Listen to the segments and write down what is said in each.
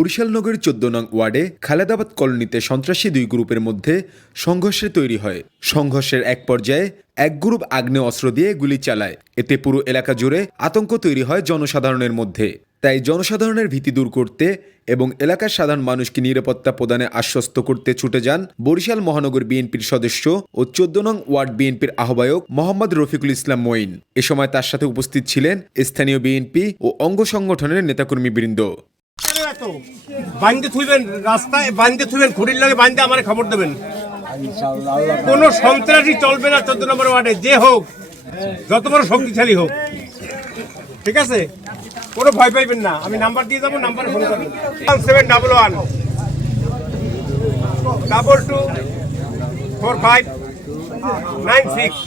বরিশাল নগরের চোদ্দ নং ওয়ার্ডে খালেদাবাদ কলোনিতে সন্ত্রাসী দুই গ্রুপের মধ্যে সংঘর্ষে তৈরি হয়। সংঘর্ষের এক পর্যায়ে এক গ্রুপ আগ্নেয় অস্ত্র দিয়ে গুলি চালায়। এতে পুরো এলাকা জুড়ে আতঙ্ক তৈরি হয় জনসাধারণের মধ্যে। তাই জনসাধারণের ভীতি দূর করতে এবং এলাকার সাধারণ মানুষকে নিরাপত্তা প্রদানে আশ্বস্ত করতে ছুটে যান বরিশাল মহানগর বিএনপির সদস্য ও চোদ্দ নং ওয়ার্ড বিএনপির আহ্বায়ক মোহাম্মদ রফিকুল ইসলাম মঈন। এ সময় তার সাথে উপস্থিত ছিলেন স্থানীয় বিএনপি ও অঙ্গ সংগঠনের নেতাকর্মীবৃন্দ। এত? থুইবেন রাস্তায়, বান্ধে থুইবেন খুঁটির লাগে বান্ধে আমার খবর দেবেন। কোন সন্ত্রাসী চলবে না চোদ্দ নম্বর ওয়ার্ডে, যে হোক, যত বড় শক্তিশালী হোক। ঠিক আছে? কোনো ভয় পাইবেন না। আমি নাম্বার দিয়ে যাব, নাম্বারে ফোন করবেন। Seven double one double two four five nine six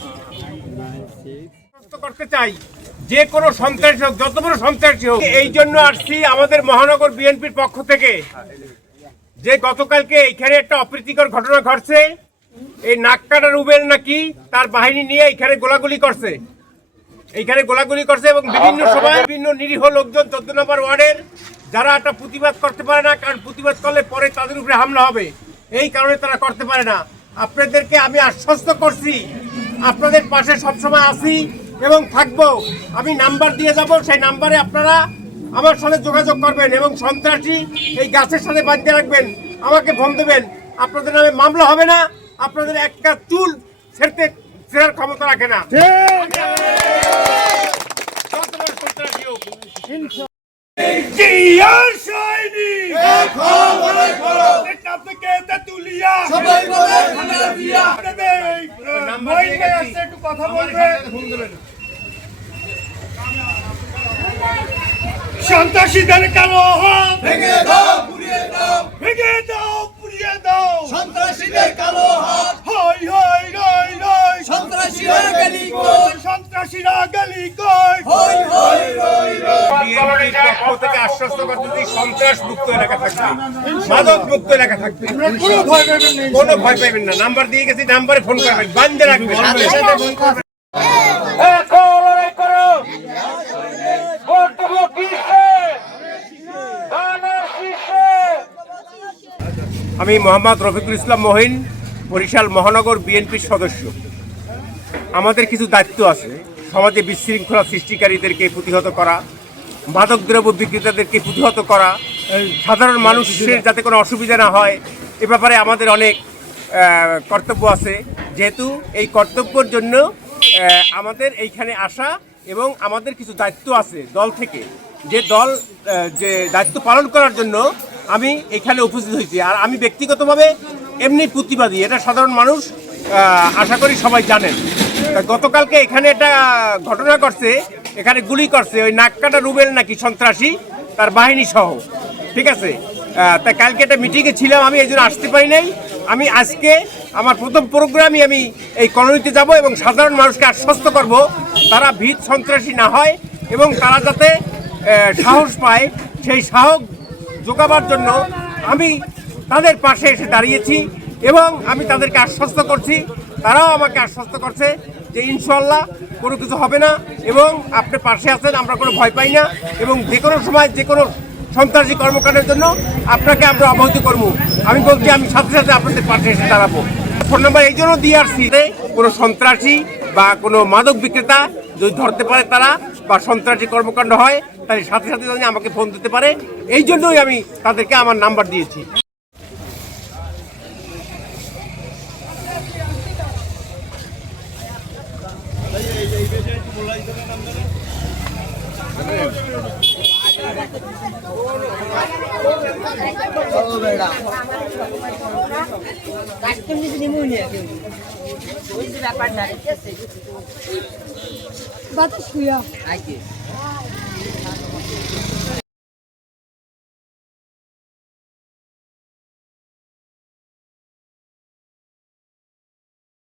করতে চাই যে কোনো সন্ত্রাসী হোক যত বড় সন্ত্রাসী হোক এই জন্য আসছি আমাদের মহানগর বিএনপির পক্ষ থেকে যে গতকালকে এখানে একটা অপ্রীতিকর ঘটনা ঘটছে। এই নাককাটা রুবেল নাকি তার বাহিনী নিয়ে এখানে গোলাগুলি করছে। এইখানে গোলাগুলি করছে এবং বিভিন্ন সময় বিভিন্ন নিরীহ লোকজন চোদ্দ নম্বর ওয়ার্ডের যারা একটা প্রতিবাদ করতে পারে না কারণ প্রতিবাদ করলে পরে তাদের উপরে হামলা হবে। এই কারণে তারা করতে পারে না। আপনাদেরকে আমি আশ্বস্ত করছি আপনাদের পাশে সবসময় আছি। এবং থাকব। আমি নাম্বার দিয়ে যাব সেই নাম্বারে আপনারা আমার সাথে যোগাযোগ করবেন এবং সন্ত্রাসী এই গাছের সাথে বাঁধতে রাখবেন। আমাকে ফোন দেবেন। আপনাদের নামে মামলা হবে না আপনাদের একটা চুল ছেড়তে ছেড়ার ক্ষমতা রাখে না। যত বড় সন্ত্রাসী হোক। জিয়ার শাইনি এটা থেকে তেতুলিয়া সবাই বলে খালেদা জিয়া আপনাদের এই, আহ, মহিন ভাই আসছে, একটু কথা বলবে সন্ত্রাসীদের কালো হাত ভেঙে দাও পুড়িয়ে দাও। ভেঙে দাও পুড়িয়ে দাও। সন্ত্রাসীদের কালো হাত হই হই রই রই। সন্ত্রাসীরা গেলি কই? সন্ত্রাসীরা গলি কই? হই হই রই রই। বিএনপির পক্ষ থেকে আশ্বস্ত করতেছি সন্ত্রাস মুক্ত এলাকা থাকবে। মাদক মুক্ত এলাকা থাকবে। কোনো ভয় পাবেন না। কোনো ভয় পাইবেন না। নাম্বার দিয়ে গেছি নাম্বারে ফোন করবেন। বান্ধে রাখবেন সাথে সাথে ফোন করবেন আমি মোহাম্মদ রফিকুল ইসলাম মহিন বরিশাল মহানগর বিএনপির সদস্য। আমাদের কিছু দায়িত্ব আছে। সমাজে বিশৃঙ্খলা সৃষ্টিকারীদেরকে প্রতিহত করা মাদক দ্রব্য বিক্রেতাদেরকে প্রতিহত করা সাধারণ মানুষের যাতে কোনো অসুবিধা না হয় এ ব্যাপারে আমাদের অনেক কর্তব্য আছে। যেহেতু এই কর্তব্যের জন্য আমাদের এইখানে আসা এবং আমাদের কিছু দায়িত্ব আছে দল থেকে। যে দল যে দায়িত্ব পালন করার জন্য আমি এখানে উপস্থিত হয়েছি। আর আমি ব্যক্তিগতভাবে এমনি প্রতিবাদী, এটা সাধারণ মানুষ আশা করি সবাই জানেন। গতকালকে এখানে একটা ঘটনা করছে এখানে গুলি করছে, ওই নাককাটা রুবেল নাকি সন্ত্রাসী, তার বাহিনী সহ। ঠিক আছে? তা কালকে একটা মিটিংয়ে ছিলাম, আমি এই জন্য আসতে পারি নাই। আমি আজকে আমার প্রথম প্রোগ্রামই আমি এই কলোনিতে যাব এবং সাধারণ মানুষকে আশ্বস্ত করব, তারা ভীত সন্ত্রাসী না হয় এবং তারা যাতে সাহস পায়, সেই সাহস যোগাবার জন্য আমি তাদের পাশে এসে দাঁড়িয়েছি এবং আমি তাদেরকে আশ্বস্ত করছি। তারাও আমাকে আশ্বস্ত করছে যে ইনশাল্লাহ কোনো কিছু হবে না এবং আপনি পাশে আছেন, আমরা কোনো ভয় পাই না এবং যে কোনো সময় যে কোনো সন্ত্রাসী কর্মকাণ্ডের জন্য আপনাকে আমরা অবহিত করব। আমি বলছি, আমি সাথে সাথে আপনাদের পাশে এসে দাঁড়াবো। ফোন নাম্বার এই জন্য দিয়ে আসছি কোনো সন্ত্রাসী বা কোনো মাদক বিক্রেতা যদি ধরতে পারে তারা বা সন্ত্রাসী কর্মকাণ্ড হয় তাহলে সাথে সাথে যদি আমাকে ফোন দিতে পারে। এই জন্যই আমি তাদেরকে আমার নাম্বার দিয়েছি। শুয়া